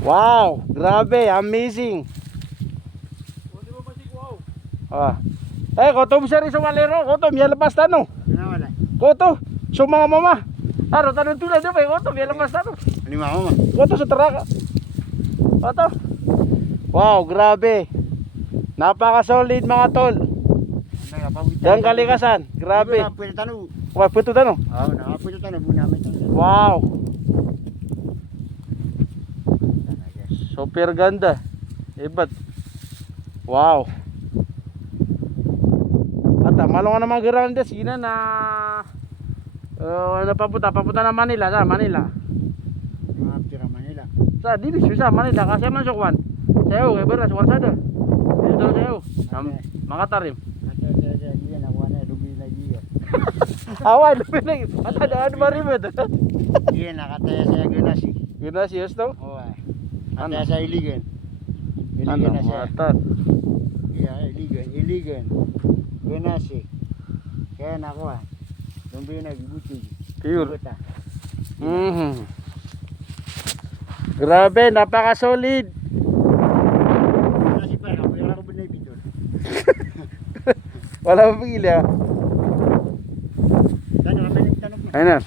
Wow, grabe, amazing. Ah. Koto bisa rin sa walero, koto miya lepas tanong. Kenapa lah? Koto, sumama mama. Aro tanong tulad pa, koto miya lepas tanong. Ini mama mah. Koto sa teraka. Koto. Wow, grabe. Napaka-solid mga tol. Dan kalikasan, grabe. Apa itu tanu? Wah, puto tanong. Oh, nah apa itu tanu bu nama itu. Wow. Super ganda. Hebat. Wow. Ata, malong na mga geralda sina na ano papunta na Manila, sa Manila. Mga pira Manila. Sa dili siya sa Manila kasi man sukwan. Sayo kay beras wala sada. Dito sayo. Makatarim. Ada dia nak warna dumi lagi ya. Awan, pinay. Ata daan maribet. Dia nak kata saya guna sih. Gina si Esto. Oh. Ano? Kata saya iligan. Ano, Iligan saya. matat. Iya, iligan. Guna sih. Kaya nakuha. Dumi lagi buti. Pure. Grabe, napaka-solid. Nasi pa ako, yung ako bunay bitol. Wala pa pagili ah. Tanong naman yung tanong mo. Ayun na.